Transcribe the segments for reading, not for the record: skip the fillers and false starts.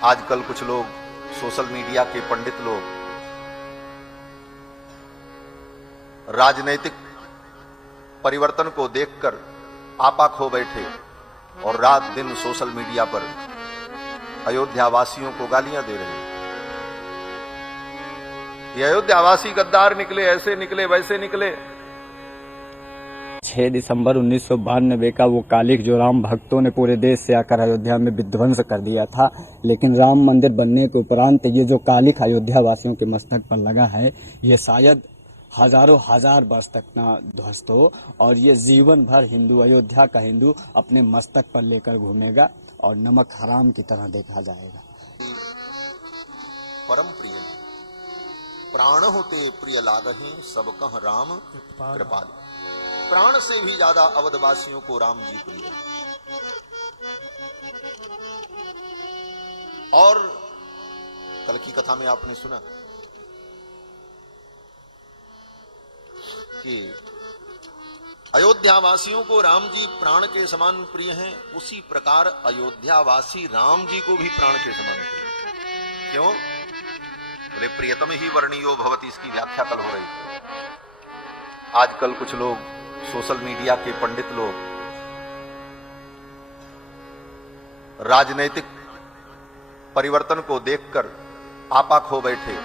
आजकल कुछ लोग सोशल मीडिया के पंडित लोग राजनीतिक परिवर्तन को देखकर आपा खो बैठे और रात दिन सोशल मीडिया पर अयोध्या वासियों को गालियां दे रहे हैं। ये अयोध्यावासी गद्दार निकले, ऐसे निकले, वैसे निकले। 6 दिसंबर 1992 का वो कालिक जो राम भक्तों ने पूरे देश से आकर अयोध्या में विध्वंस कर दिया था, लेकिन राम मंदिर बनने के उपरांत ये जो कालिक अयोध्या वासियों के मस्तक पर लगा है, ये शायद हजारों हजार वर्ष तक ना ध्वस्त हो और ये जीवन भर हिंदू, अयोध्या का हिंदू अपने मस्तक पर लेकर घूमेगा और नमक हराम की तरह देखा जाएगा। परम प्रिय प्राण होते प्रिय लागहि सब कह राम कृपाल। प्राण से भी ज्यादा अवधवासियों को राम जी प्रिय। और कल की कथा में आपने सुना कि अयोध्यावासियों को राम जी प्राण के समान प्रिय हैं, उसी प्रकार अयोध्यावासी राम जी को भी प्राण के समान प्रिय। क्यों? बोले प्रियतम ही वर्णीयो भवति, इसकी व्याख्या कल हो रही थी। आजकल कुछ लोग सोशल मीडिया के पंडित लोग राजनीतिक परिवर्तन को देखकर आपा खो बैठे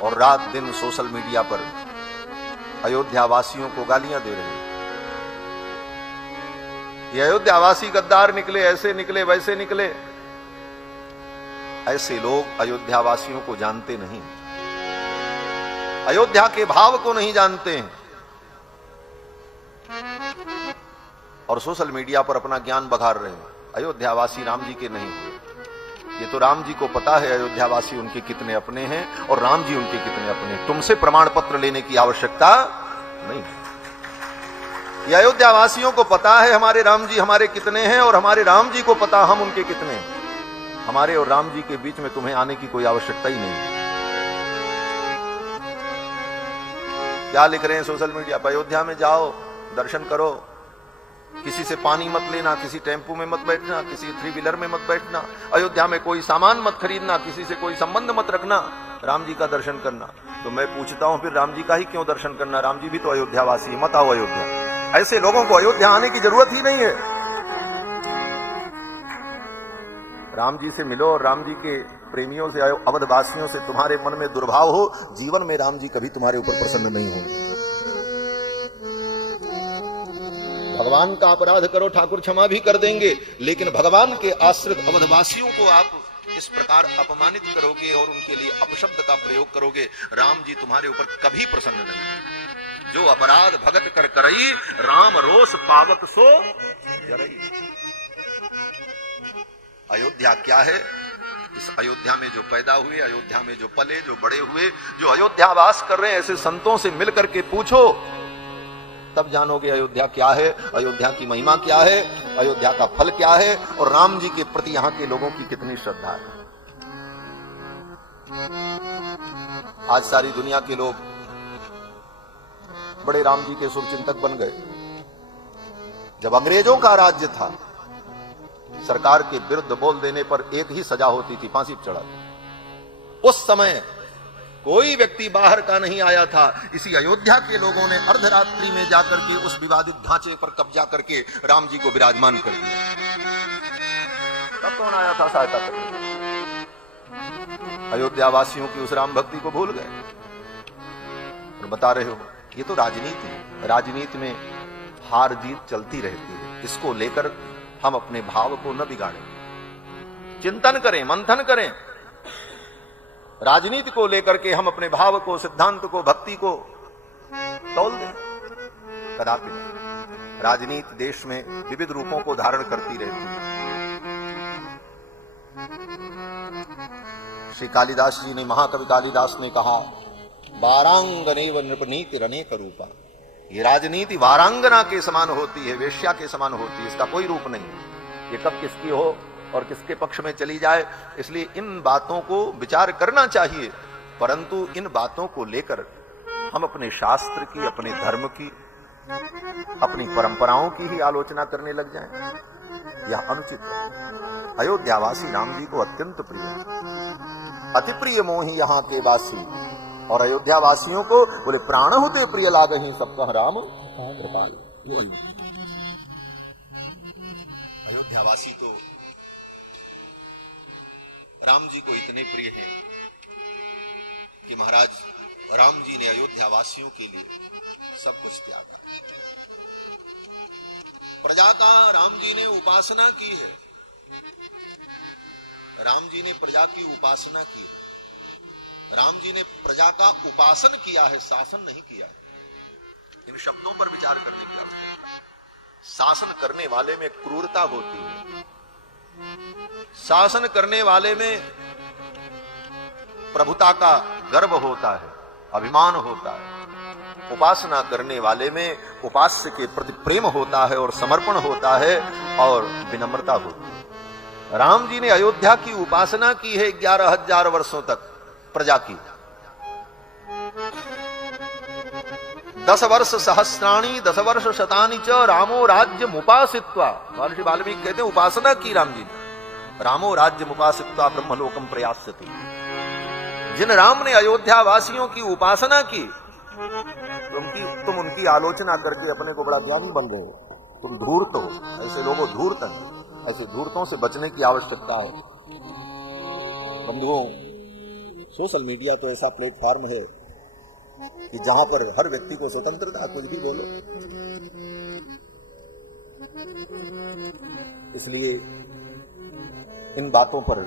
और रात दिन सोशल मीडिया पर अयोध्या वासियों को गालियां दे रहे हैं। ये अयोध्यावासी गद्दार निकले, ऐसे निकले, वैसे निकले। ऐसे लोग अयोध्या वासियों को जानते नहीं, अयोध्या के भाव को नहीं जानते हैं और सोशल मीडिया पर अपना ज्ञान बघार रहे हैं। अयोध्यावासी राम जी के नहीं हुए। ये तो राम जी को पता है अयोध्यावासी उनके कितने अपने हैं और राम जी उनके कितने अपने। तुमसे प्रमाण पत्र लेने की आवश्यकता नहीं। ये अयोध्यावासियों को पता है हमारे राम जी हमारे कितने हैं और हमारे राम जी को पता हम उनके कितने हैं। हमारे और राम जी के बीच में तुम्हें आने की कोई आवश्यकता ही नहीं। क्या लिख रहे हैं सोशल मीडिया पर? अयोध्या में जाओ, दर्शन करो, किसी से पानी मत लेना, किसी टेम्पू में मत बैठना, किसी 3 व्हीलर में मत बैठना, अयोध्या में कोई सामान मत खरीदना, किसी से कोई संबंध मत रखना, राम जी का दर्शन करना। तो मैं पूछता हूं फिर राम जी का ही क्यों दर्शन करना? राम जी भी तो अयोध्यावासी है, मत आओ अयोध्या। ऐसे लोगों को अयोध्या आने की जरूरत ही नहीं है। राम जी से मिलो और राम जी के प्रेमियों से, अवधवासियों से तुम्हारे मन में दुर्भाव हो, जीवन में राम जी कभी तुम्हारे ऊपर प्रसन्न नहीं होंगे। भगवान का अपराध करो, ठाकुर क्षमा भी कर देंगे, लेकिन भगवान के आश्रित अवधवासियों को आप इस प्रकार अपमानित करोगे और उनके लिए अपशब्द का प्रयोग करोगे, राम जी तुम्हारे ऊपर कभी प्रसन्न नहीं। जो अपराध भगत कर करई, राम रोष पावक सो जरई। अयोध्या क्या है? इस अयोध्या में जो पैदा हुए, अयोध्या में जो पले, जो बड़े हुए, जो अयोध्या वास कर रहे हैं, ऐसे संतों से मिलकर के पूछो, तब जानोगे अयोध्या क्या है, अयोध्या की महिमा क्या है, अयोध्या का फल क्या है और राम जी के प्रति यहां के लोगों की कितनी श्रद्धा है। आज सारी दुनिया के लोग बड़े राम जी के शुभचिंतक बन गए। जब अंग्रेजों का राज्य था, सरकार के विरुद्ध बोल देने पर एक ही सजा होती थी, फांसी पर चढ़ा। उस समय कोई व्यक्ति बाहर का नहीं आया था। इसी अयोध्या के लोगों ने अर्धरात्रि में जाकर के उस विवादित ढांचे पर कब्जा करके राम जी को विराजमान कर दिया। तब कौन आया था सहायता करने? अयोध्या वासियों की उस राम भक्ति को भूल गए और बता रहे हो ये तो राजनीति है। राजनीति में हार जीत चलती रहती है। इसको लेकर हम अपने भाव को न बिगाड़ें, चिंतन करें, मंथन करें। राजनीति को लेकर के हम अपने भाव को, सिद्धांत को, भक्ति को तौल दें, कदापि नहीं। राजनीति देश में विविध रूपों को धारण करती रहती है। श्री कालिदास जी ने, महाकवि कालिदास ने कहा, वारांगनेव नृपनीति अनेक रूपा। ये राजनीति वारांगना के समान होती है, वेश्या के समान होती है, इसका कोई रूप नहीं। ये कब किसकी हो और किसके पक्ष में चली जाए, इसलिए इन बातों को विचार करना चाहिए, परंतु इन बातों को लेकर हम अपने शास्त्र की, अपने धर्म की, अपनी परंपराओं की ही आलोचना करने लग जाएं, यह अनुचित है। अयोध्यावासी राम जी को अत्यंत प्रिय, अति प्रिय मोहि यहाँ के वासी। और अयोध्या वासियों को बोले प्राण होते प्रिय लागहि, सब कह राम कृपाल। अयोध्यावासी तो राम जी को इतने प्रिय हैं कि महाराज राम जी ने अयोध्या वासियों के लिए सब कुछ त्यागा। प्रजा का राम जी ने उपासना की है, राम जी ने प्रजा की उपासना की है, राम जी ने प्रजा का उपासन किया है, शासन नहीं किया। इन शब्दों पर विचार करने की आवश्यकता है। शासन करने वाले में क्रूरता होती है, शासन करने वाले में प्रभुता का गर्व होता है, अभिमान होता है। उपासना करने वाले में उपास्य के प्रति प्रेम होता है और समर्पण होता है और विनम्रता होती है। राम जी ने अयोध्या की उपासना की है 11,000 वर्षों तक प्रजा की। 10 वर्ष सहस्राणी 10 वर्ष शतानि च रामो राज्य मुपासित्वा। महर्षि वाल्मीकि कहते हैं उपासना की राम जी ने। रामो राज्य मुपासित्वा ब्रह्मलोकम प्रयास्यति। जिन राम ने अयोध्या वासियों की उपासना की, तुम उनकी आलोचना करके अपने को बड़ा ज्ञानी बन गए, तुम धूर्त हो। ऐसे लोगों धूर्त हैं, ऐसे धूर्तों से बचने की आवश्यकता है। बंधुओं, सोशल मीडिया तो ऐसा प्लेटफॉर्म है कि जहां पर हर व्यक्ति को स्वतंत्रता, कुछ भी बोलो। इसलिए इन बातों पर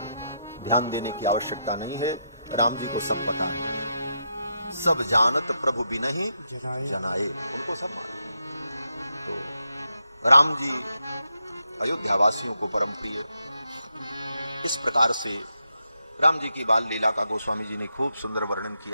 ध्यान देने की आवश्यकता नहीं है। राम जी को सब पता है, सब जानत प्रभु बिनहि जनाए, उनको सब मालूम। तो राम जी अयोध्या वासियों को परम प्रिय। इस प्रकार से राम जी की बाल लीला का गोस्वामी जी ने खूब सुंदर वर्णन किया।